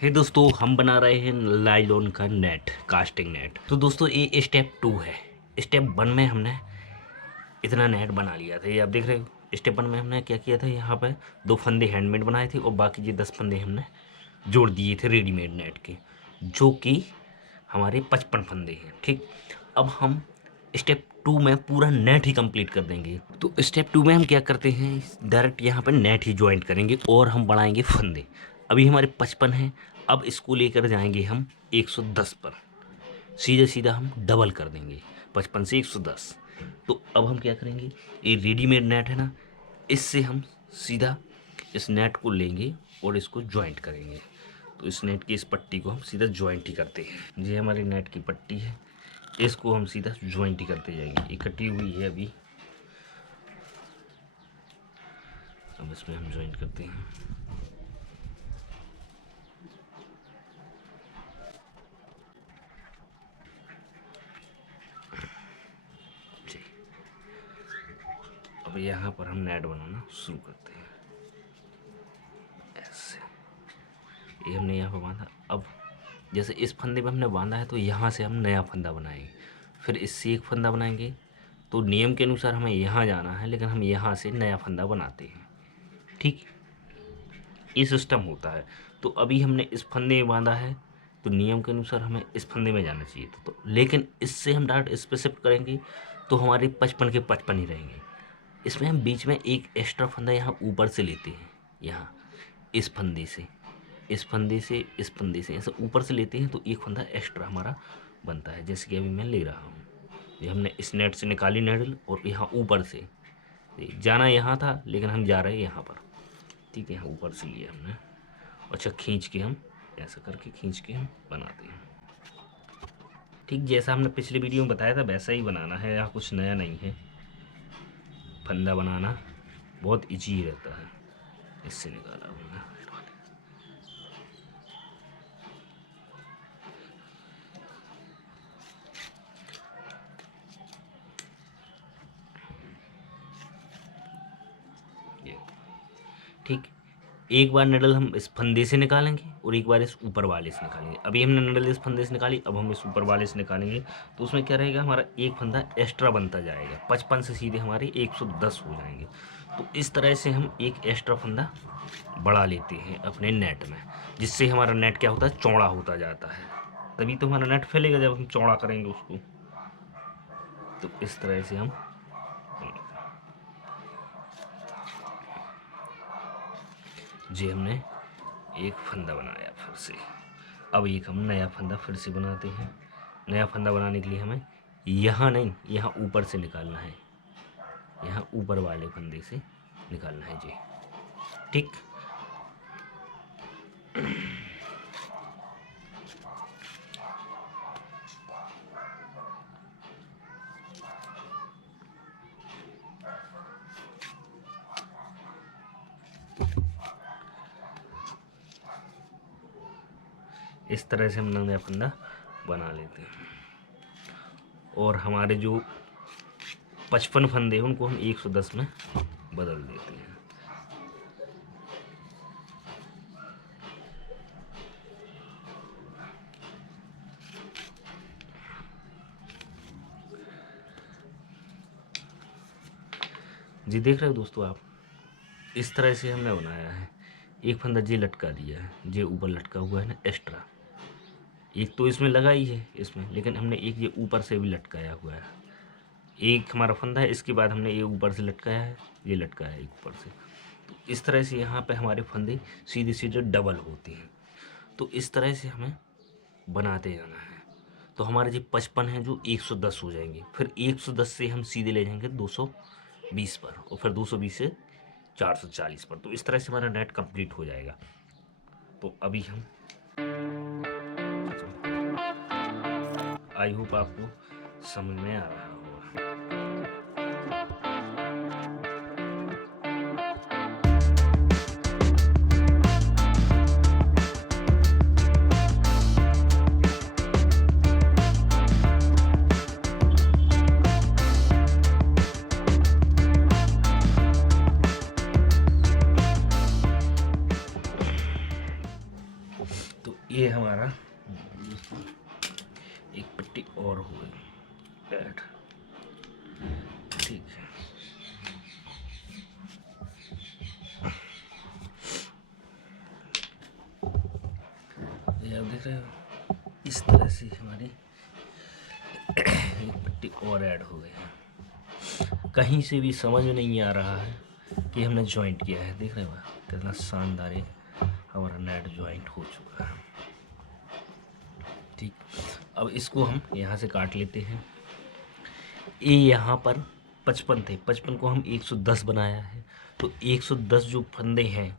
हे दोस्तों, हम बना रहे हैं लाइलॉन का नेट, कास्टिंग नेट। तो दोस्तों ये स्टेप 2 है। स्टेप 1 में हमने इतना नेट बना लिया था, ये आप देख रहे हो। स्टेप 1 में हमने क्या किया था, यहाँ पर 2 फंदे हैंडमेड बनाए थे और बाकी ये 10 फंदे हमने जोड़ दिए थे रेडीमेड नेट के, जो कि हमारे 55 फंदे हैं। ठीक, अब हम स्टेप 2 में पूरा नेट ही कंप्लीट कर देंगे। तो स्टेप 2 में हम क्या करते हैं, डायरेक्ट यहाँ पर नेट ही ज्वाइंट करेंगे और हम बढ़ाएंगे फंदे। अभी हमारे 55 हैं, अब इसको लेकर जाएंगे हम 110 पर। सीधा सीधा हम डबल कर देंगे 55 से 110। तो अब हम क्या करेंगे, ये रेडीमेड नेट है ना, इससे हम सीधा इस नेट को लेंगे और इसको ज्वाइंट करेंगे। तो इस नेट की इस पट्टी को हम सीधा ज्वाइंट ही करते हैं। ये हमारी नेट की पट्टी है, इसको हम सीधा ज्वाइंट ही करते जाएंगे। ये कटी हुई है अभी, अब इसमें हम ज्वाइंट करते हैं। जी, अब यहाँ पर हम नेट बनाना शुरू करते हैं। ऐसे ये हमने यहाँ पर बांधा। अब जैसे इस फंदे में हमने बांधा है, तो यहाँ से हम नया फंदा बनाएंगे, फिर इससे एक फंदा बनाएंगे। तो नियम के अनुसार हमें यहाँ जाना है, लेकिन हम यहाँ से नया फंदा बनाते हैं। ठीक, ये सिस्टम होता है। तो अभी हमने इस फंदे में बांधा है, तो नियम के अनुसार हमें इस फंदे में जाना चाहिए था। तो लेकिन इससे हम डायरेक्ट इस पे शिफ्ट करेंगे, तो हमारे 55 के 55 ही रहेंगे। इसमें हम बीच में एक एक्स्ट्रा फंदा यहाँ ऊपर से लेते हैं, यहाँ इस फंदे से, इस फंदे से, इस फंदे से ऐसे ऊपर से लेते हैं, तो एक फंदा एक्स्ट्रा हमारा बनता है। जैसे कि अभी मैं ले रहा हूँ, ये हमने इस नेट से निकाली नेडल और यहाँ ऊपर से जाना यहाँ था, लेकिन हम जा रहे हैं यहाँ पर। ठीक है, यहाँ ऊपर से लिया हमने। अच्छा, खींच के हम ऐसा करके खींच के हम बनाते हैं। ठीक, जैसा हमने पिछले वीडियो में बताया था वैसा ही बनाना है, यहाँ कुछ नया नहीं है। फंदा बनाना बहुत ईजी रहता है। इससे निकाला हमने, ये ठीक। एक बार नडल हम इस फंदे से निकालेंगे और एक बार इस ऊपर वाले से निकालेंगे। अभी हमने नडल इस फंदे से निकाली, अब हम इस ऊपर वाले से निकालेंगे। तो उसमें क्या रहेगा, हमारा एक फंदा एक्स्ट्रा बनता जाएगा। 55 से सीधे हमारे 110 हो जाएंगे। तो इस तरह से हम एक एक्स्ट्रा फंदा बढ़ा लेते हैं अपने नेट में, जिससे हमारा नेट क्या होता है, चौड़ा होता जाता है। तभी तो हमारा नेट फैलेगा जब हम चौड़ा करेंगे उसको। तो इस तरह से हम जी हमने एक फंदा बनाया फिर से। अब एक हम नया फंदा फिर से बनाते हैं। नया फंदा बनाने के लिए हमें यहाँ नहीं, यहाँ ऊपर से निकालना है, यहाँ ऊपर वाले फंदे से निकालना है जी। ठीक, इस तरह से हम नया फंदा बना लेते हैं। और हमारे जो 55 फंदे हैं उनको हम 110 में बदल देते हैं। जी देख रहे हो दोस्तों आप, इस तरह से हमने बनाया है। एक फंदा जी लटका दिया है, जे ऊपर लटका हुआ है ना एक्स्ट्रा, एक तो इसमें लगा ही है इसमें, लेकिन हमने एक ये ऊपर से भी लटकाया हुआ है। एक हमारा फंदा है, इसके बाद हमने ये ऊपर से लटकाया है, ये लटकाया है एक ऊपर से। तो इस तरह से यहाँ पे हमारे फंदे सीधे सीधे डबल होते हैं। तो इस तरह से हमें बनाते जाना है। तो हमारे जो 55 हैं जो 110 हो जाएंगे, फिर 110 से हम सीधे ले जाएंगे 220 पर, और फिर 220 से 440 पर। तो इस तरह से हमारा नेट कंप्लीट हो जाएगा। तो अभी हम, आई होप आपको समझ में आ रहा होगा। तो ये हमारा एक पट्टी और हो गई ऐड। ठीक है, ये आप देख रहे हो, इस तरह से हमारी एक पट्टी और ऐड हो गई है। कहीं से भी समझ में नहीं आ रहा है कि हमने जॉइंट किया है। देख रहे हो कितना शानदार है, हमारा नेट जॉइंट हो चुका है। ठीक, अब इसको हम यहाँ से काट लेते हैं। ये यहाँ पर 55 थे, 55 को हम 110 बनाया है, तो 110 जो फंदे हैं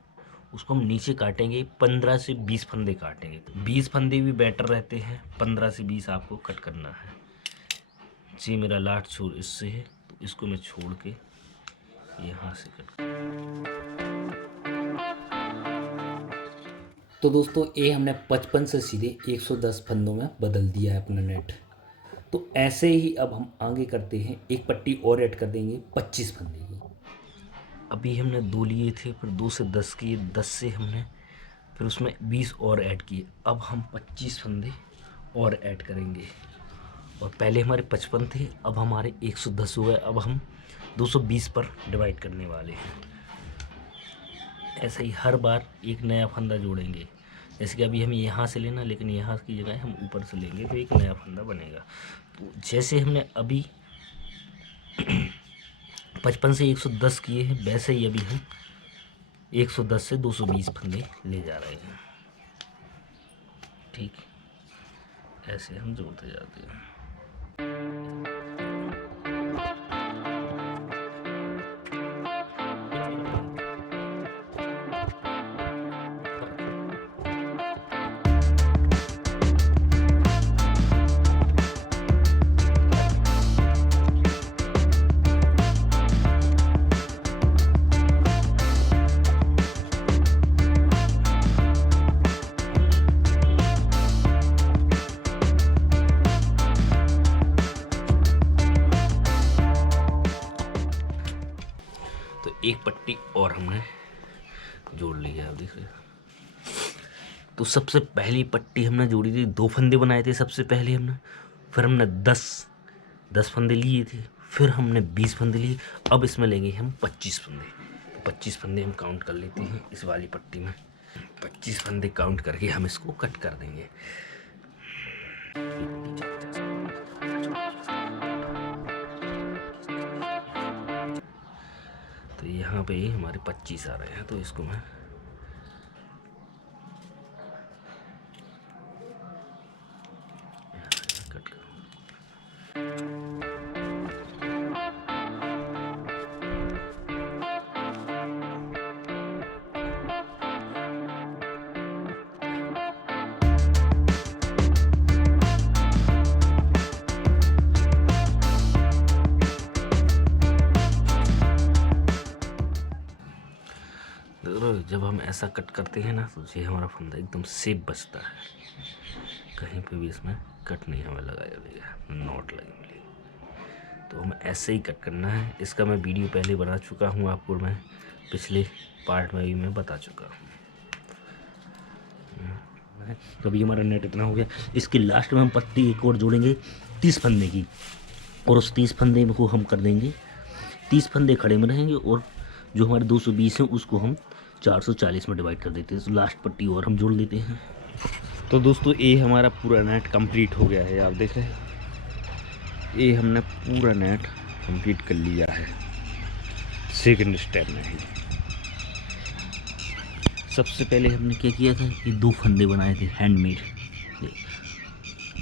उसको हम नीचे काटेंगे। 15 से 20 फंदे काटेंगे। 20 फंदे भी बेटर रहते हैं, 15 से 20 आपको कट करना है। जी मेरा लास्ट छोर इससे है, तो इसको मैं छोड़ के यहाँ से कट। तो दोस्तों ये हमने 55 से सीधे 110 फंदों में बदल दिया है अपना नेट। तो ऐसे ही अब हम आगे करते हैं, एक पट्टी और ऐड कर देंगे 25 फंदे की। अभी हमने 2 लिए थे, फिर 2 से 10 किए, 10 से हमने फिर उसमें 20 और ऐड किए। अब हम 25 फंदे और ऐड करेंगे। और पहले हमारे 55 थे, अब हमारे 110 हुए। अब हम 220 पर डिवाइड करने वाले हैं। ऐसे ही हर बार एक नया फंदा जोड़ेंगे। जैसे कि अभी हमें यहाँ से लेना, लेकिन यहाँ की जगह हम ऊपर से लेंगे तो एक नया फंदा बनेगा। तो जैसे हमने अभी 55 से 110 किए हैं, वैसे ही अभी हम 110 से 220 फंदे ले जा रहे हैं। ठीक, ऐसे हम जोड़ते जाते हैं। तो एक पट्टी और हमने जोड़ ली है, आप देख रहे हो। तो सबसे पहली पट्टी हमने जोड़ी थी, 2 फंदे बनाए थे सबसे पहले हमने, फिर हमने 10 फंदे लिए थे, फिर हमने 20 फंदे लिए। अब इसमें लेंगे हम 25 फंदे। तो 25 फंदे हम काउंट कर लेते हैं इस वाली पट्टी में। 25 फंदे काउंट करके हम इसको कट कर देंगे। तो यहाँ पे हमारे 25 आ रहे हैं, तो इसको मैं कट करूँ। जब हम ऐसा कट करते हैं ना, तो ये हमारा फंदा एकदम सेफ बचता है, कहीं पे भी इसमें कट नहीं हमें लगाया जाएगा, नॉट लगेंगे। तो हमें ऐसे ही कट करना है। इसका मैं वीडियो पहले बना चुका हूँ, आपको मैं पिछले पार्ट में भी मैं बता चुका हूँ। तो अभी हमारा नेट इतना हो गया। इसके लास्ट में हम पट्टी एक और जोड़ेंगे 30 फंदे की, और उस 30 फंदे को हम कर देंगे, 30 फंदे खड़े में रहेंगे, और जो हमारे 220 हैं उसको हम 440 में डिवाइड कर देते हैं। तो लास्ट पट्टी और हम जोड़ लेते हैं। तो दोस्तों ये हमारा पूरा नेट कंप्लीट हो गया है, आप देख रहे हैं, ये हमने पूरा नेट कंप्लीट कर लिया है सेकंड स्टेप में ही। सबसे पहले हमने क्या किया था कि 2 फंदे बनाए थे हैंडमेड,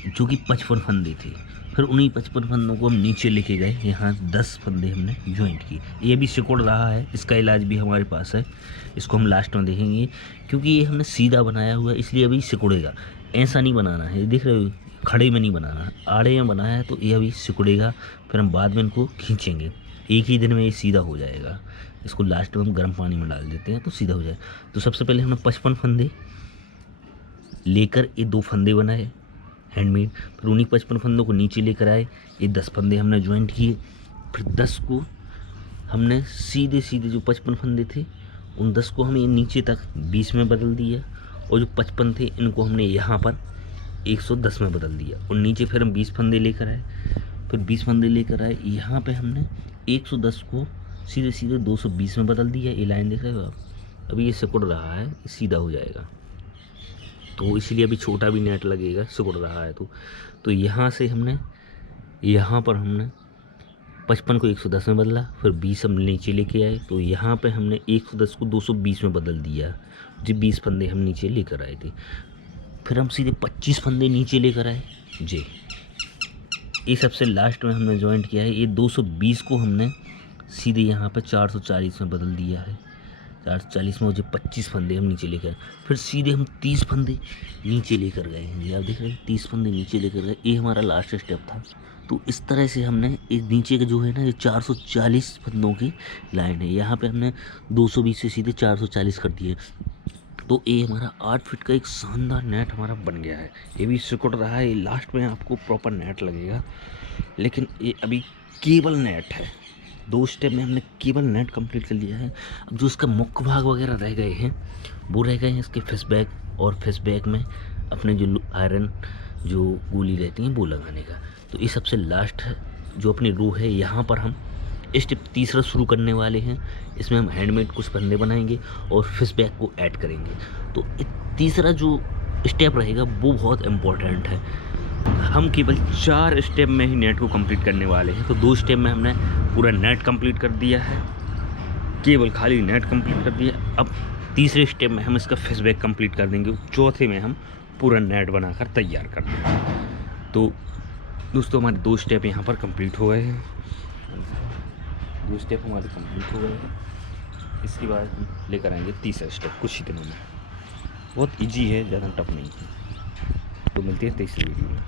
जो कि 55 फंदे थे। फिर उन्हीं 55 फंदों को हम नीचे लेके गए, यहाँ 10 फंदे हमने ज्वाइंट किए। ये भी सिकुड़ रहा है, इसका इलाज भी हमारे पास है, इसको हम लास्ट में देखेंगे। क्योंकि ये हमने सीधा बनाया हुआ है, इसलिए अभी सिकुड़ेगा। ऐसा नहीं बनाना है, देख रहे हो, खड़े में नहीं बनाना, आड़े में बनाया है तो ये अभी सिकुड़ेगा। फिर हम बाद में इनको खींचेंगे, एक ही दिन में ये सीधा हो जाएगा। इसको लास्ट में हम गर्म पानी में डाल देते हैं तो सीधा हो जाए। तो सबसे पहले हमने 55 फंदे लेकर ये 2 फंदे बनाए हैंडमेड, फिर उन्हीं 55 फंदों को नीचे लेकर आए, ये 10 फंदे हमने ज्वाइंट किए। फिर 10 को हमने सीधे सीधे जो 55 फंदे थे उन 10 को हमें नीचे तक 20 में बदल दिया, और जो 55 थे इनको हमने यहाँ पर 110 में बदल दिया। और नीचे फिर हम 20 फंदे लेकर आए, फिर 20 फंदे लेकर आए, यहाँ पे हमने 110 को सीधे सीधे 220 में बदल दिया। ये लाइन देख रहे हो आप, अभी ये सिकुड़ रहा है, ये सीधा हो जाएगा, तो इसीलिए अभी छोटा भी नेट लगेगा, सिकुड़ रहा है तो यहाँ से हमने यहाँ पर हमने 55 को 110 में बदला, फिर 20 हम नीचे लेके आए, तो यहाँ पे हमने 110 को 220 में बदल दिया। जी 20 फंदे हम नीचे लेकर आए थे, फिर हम सीधे 25 फंदे नीचे लेकर आए जी। ये सबसे लास्ट में हमने जॉइंट किया है। ये 220 को हमने सीधे यहाँ पे 440 में बदल दिया है। 440 में मुझे 25 फंदे हम नीचे लेकर आए, फिर सीधे हम 30 फंदे नीचे लेकर गए हैं जी। आप देख रहे हैं 30 फंदे नीचे लेकर गए, ये हमारा लास्ट स्टेप था। तो इस तरह से हमने इस नीचे का जो है ना, ये 440 फंदों की लाइन है, यहाँ पे हमने 220 से सीधे 440 कर दिए। तो ये हमारा 8 फीट का एक शानदार नेट हमारा बन गया है। ये भी सिकुड़ रहा है, ये लास्ट में आपको प्रॉपर नेट लगेगा, लेकिन ये अभी केबल नेट है। 2 स्टेप में हमने केबल नेट कंप्लीट कर लिया है। अब जो इसका मुख्य भाग वगैरह रह गए हैं, वो रह गए हैं इसके फिश बैग, और फिश बैग में अपने जो आयरन जो गोली रहती है वो लगाने का। तो ये सबसे लास्ट है जो अपनी रो है। यहाँ पर हम स्टेप तीसरा शुरू करने वाले हैं। इसमें हम हैंडमेड कुछ फंदे बनाएंगे और फिश बैग को ऐड करेंगे। तो तीसरा जो स्टेप रहेगा वो बहुत इम्पोर्टेंट है। हम केवल 4 स्टेप में ही नेट को कंप्लीट करने वाले हैं। तो 2 स्टेप में हमने पूरा नेट कंप्लीट कर दिया है, केवल खाली नेट कंप्लीट कर दिया। अब तीसरे स्टेप में हम इसका फिश बैग कंप्लीट कर देंगे, चौथे में हम पूरा नेट बनाकर तैयार कर देंगे। तो दोस्तों हमारे 2 स्टेप यहाँ पर कंप्लीट हो गए हैं। 2 स्टेप हमारे कंप्लीट हो गए हैं। इसके बाद हम लेकर आएंगे तीसरा स्टेप कुछ ही दिनों में। बहुत इजी है, ज़्यादा टफ नहीं है। तो मिलते हैं तीसरी वीडियो में।